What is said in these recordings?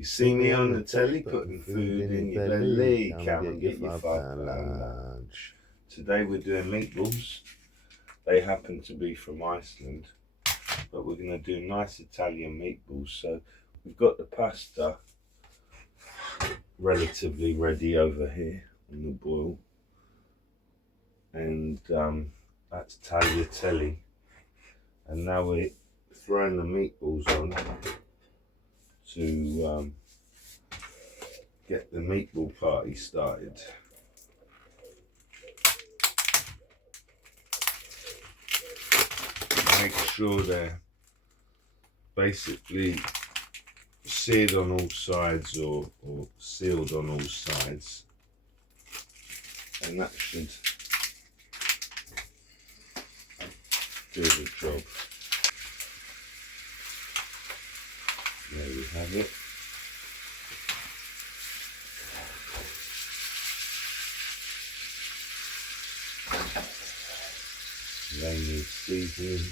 You see me on the telly putting food in your belly. Come and get your £5 lunch. Today we're doing meatballs. They happen to be from Iceland, but we're going to do nice Italian meatballs. So we've got the pasta relatively ready over here on the boil, and that's tagliatelli. And now we're throwing the meatballs on to get the meatball party started. Make sure they're basically seared on all sides or sealed on all sides, and that should do the job. There we have it. They need seasoning.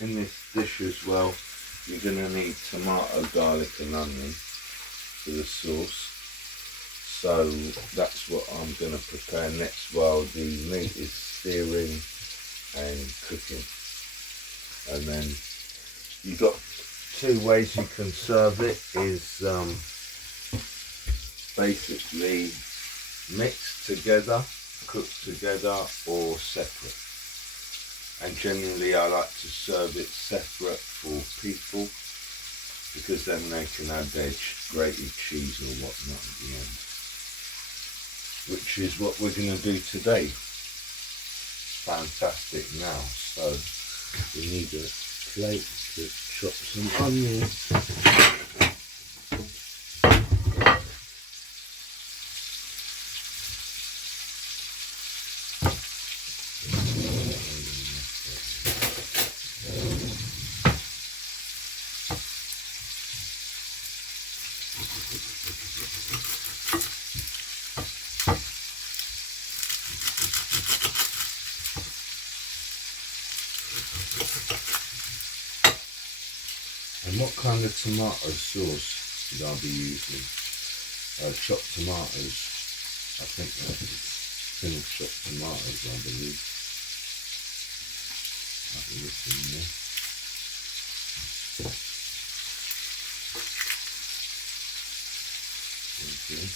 In this dish as well, you're going to need tomato, garlic and onion for the sauce. So that's what I'm going to prepare next while the meat is searing and cooking. And then you've got two ways you can serve it, is basically mixed together, cooked together, or separate. And generally I like to serve it separate for people, because then they can add their grated cheese or whatnot at the end, which is what we're going to do today. Fantastic. Now, so we need a plate to chop some onions. And what kind of tomato sauce should I be using? Chopped tomatoes. I think that's tin of chopped tomatoes, I believe. Have a look in there. Okay.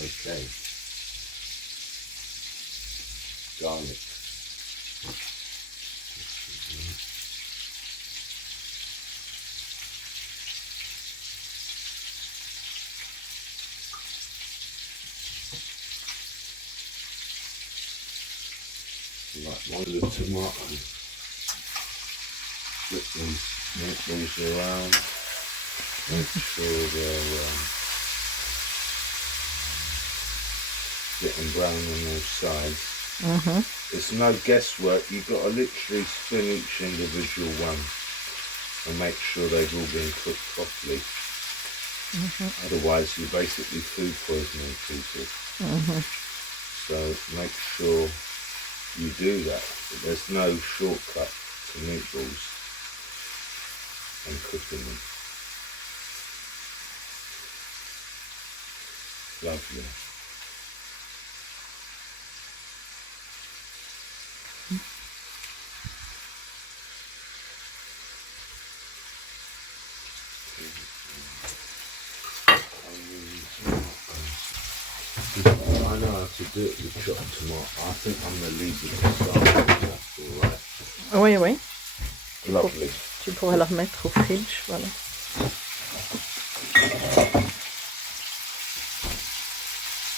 Okay, garlic. Like one of the tomatoes. Flip these meatballs around. Make sure they're getting brown on all sides. It's no guesswork. You've got to literally spin each individual one and make sure they've all been cooked properly. Otherwise you're basically food poisoning people. So make sure you do that. There's no shortcut to meatballs and cooking them. Lovely. do it with chopped tomato. I think I'm going to leave it aside. That's alright. Oui, oui. Lovely. Tu pourrais la remettre au fridge, voilà.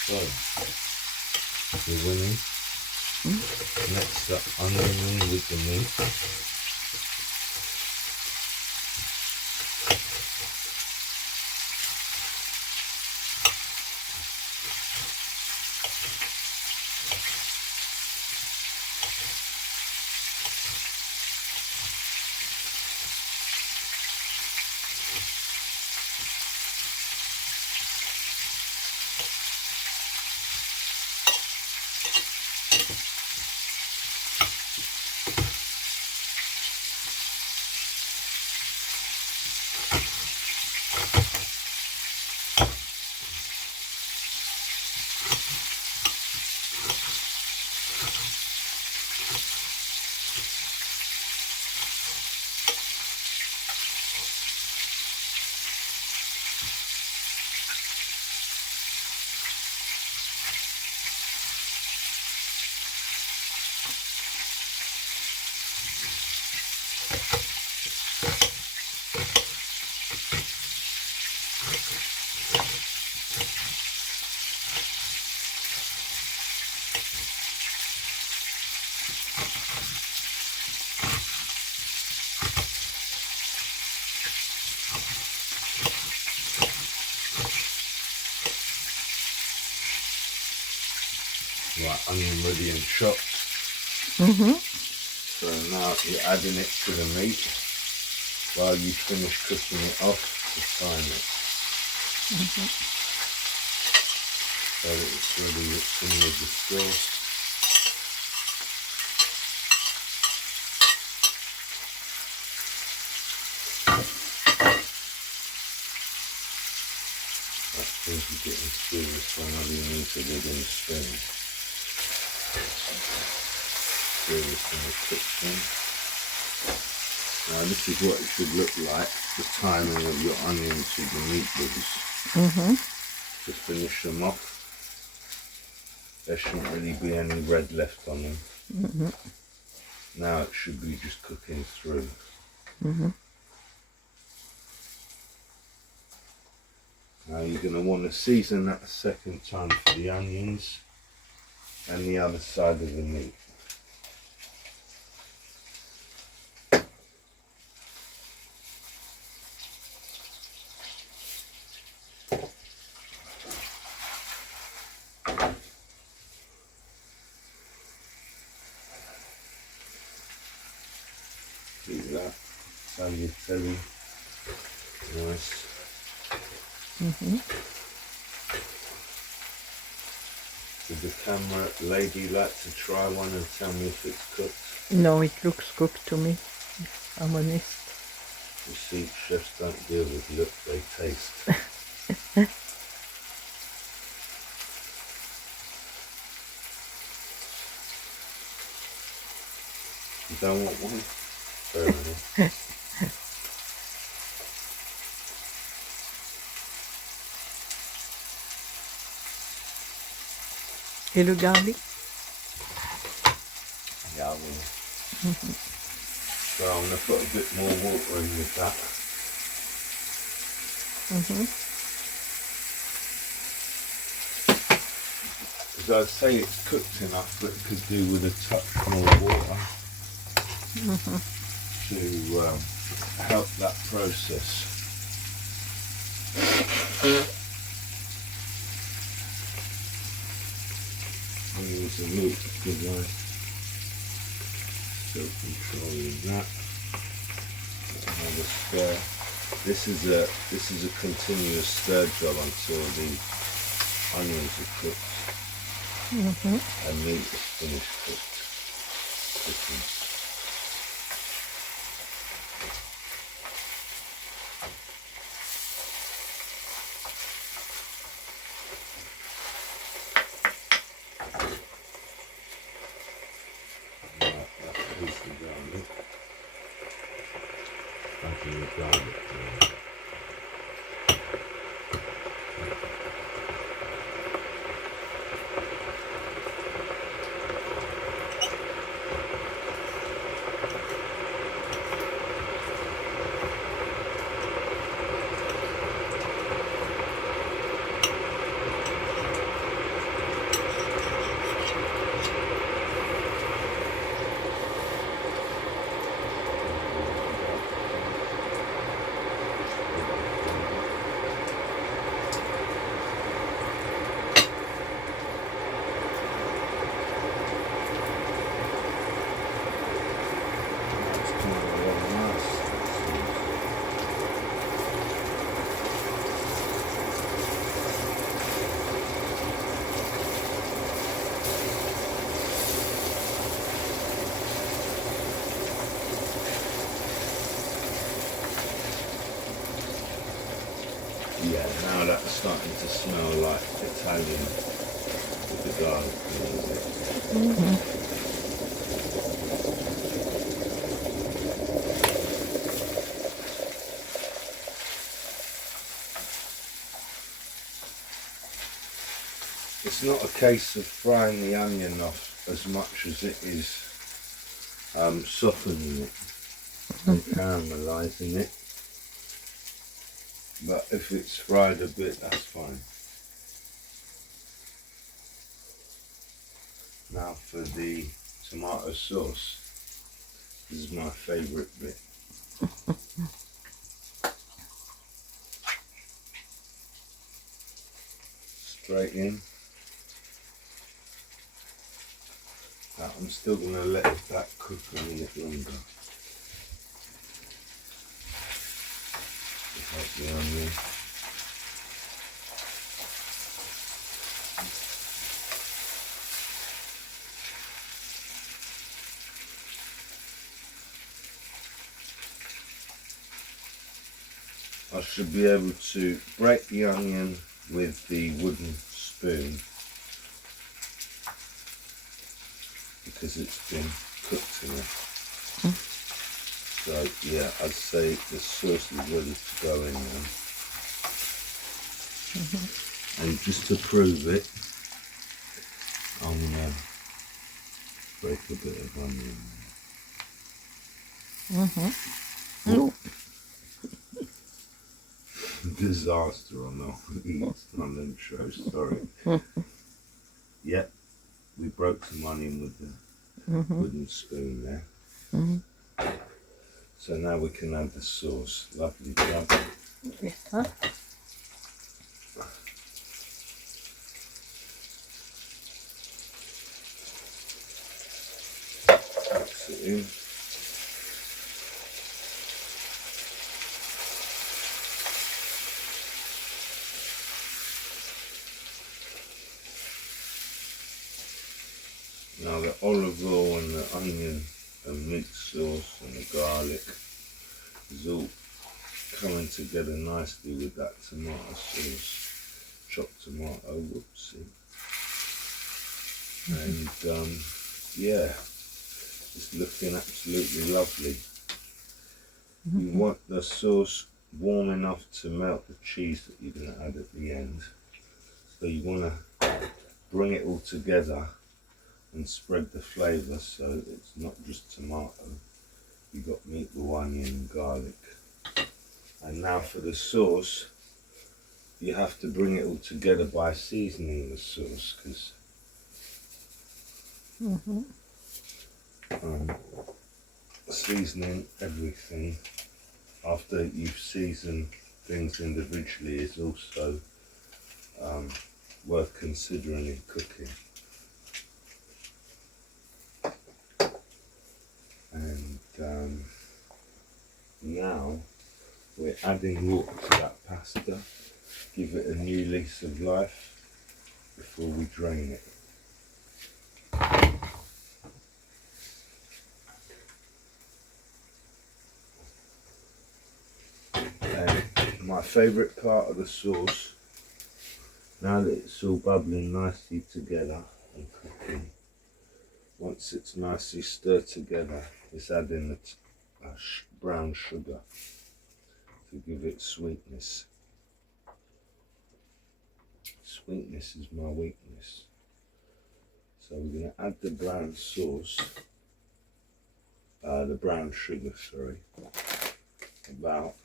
So, we're winning. Next up, onion with the meat. Right, onion ready and chopped. So now you're adding it to the meat while you finish cooking it off to time it. So that it's ready mixed in with the sauce. I think you're getting serious when all you need to do in the spoon. Serious in the kitchen. Now this is what it should look like, the timing of your onions with the meatballs. To finish them off. There shouldn't really be any red left on them. Now it should be just cooking through. Now you're going to want to season that a second time for the onions and the other side of the meat. Do that, tagliatelli, nice. Would the camera lady like to try one and tell me if it's cooked? No, it looks cooked to me, if I'm honest. You see, chefs don't deal with look, they taste. You don't want one? Fair enough. Et le garlic? Yeah, I will. So I'm going to put a bit more water in with that. As I say, it's cooked enough, but it could do with a touch more water to help that process. Onions and meat, good one. Still controlling that. Another stir. This is a continuous stir job until the onions are cooked and meat is finished cooked. Yeah, now that's starting to smell like Italian with the garlic a little bit. It's not a case of frying the onion off as much as it is softening it and caramelising it. But if it's fried a bit, that's fine. Now for the tomato sauce. This is my favourite bit. Straight in. Now I'm still going to let that cook a minute longer. Without the onion. I should be able to break the onion with the wooden spoon because it's been cooked enough. So yeah, I'd say the sauce is ready to go in now. And just to prove it, I'm going to break a bit of onion. Disaster on the onion show, sorry. Yep, we broke some onion with the wooden spoon there. So now we can add the sauce. Lovely job. Yeah. Mix it in. Now the olive oil and the onion and meat sauce and the garlic is all coming together nicely with that tomato sauce, chopped tomato, whoopsie. And yeah, it's looking absolutely lovely. You want the sauce warm enough to melt the cheese that you're going to add at the end. So you want to bring it all together and spread the flavour so it's not just tomato. You've got meatball, onion and garlic. And now for the sauce, you have to bring it all together by seasoning the sauce, because seasoning everything after you've seasoned things individually is also worth considering in cooking. And now we're adding water to that pasta, give it a new lease of life before we drain it. And my favourite part of the sauce, now that it's all bubbling nicely together and cooking, once it's nicely stirred together, is adding the brown sugar to give it sweetness. Sweetness is my weakness. So we're going to add the brown sauce, the brown sugar, sorry, about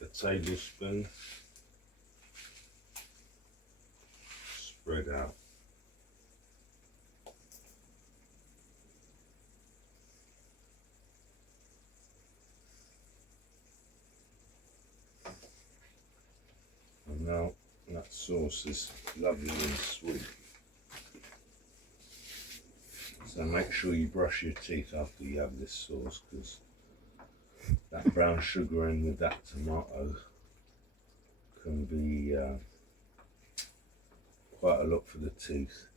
a tablespoon, spread out. And now that sauce is lovely and sweet. So make sure you brush your teeth after you have this sauce, because that brown sugar in with that tomato can be quite a lot for the teeth.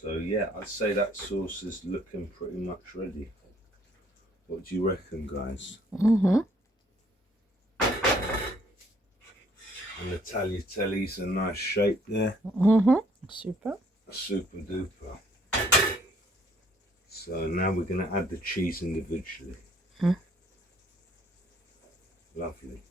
So yeah, I'd say that sauce is looking pretty much ready. What do you reckon, guys? Mm-hmm. And the tagliatelli's a nice shape there. Mm-hmm. Super. Super duper. So now we're going to add the cheese individually. Mm. Lovely.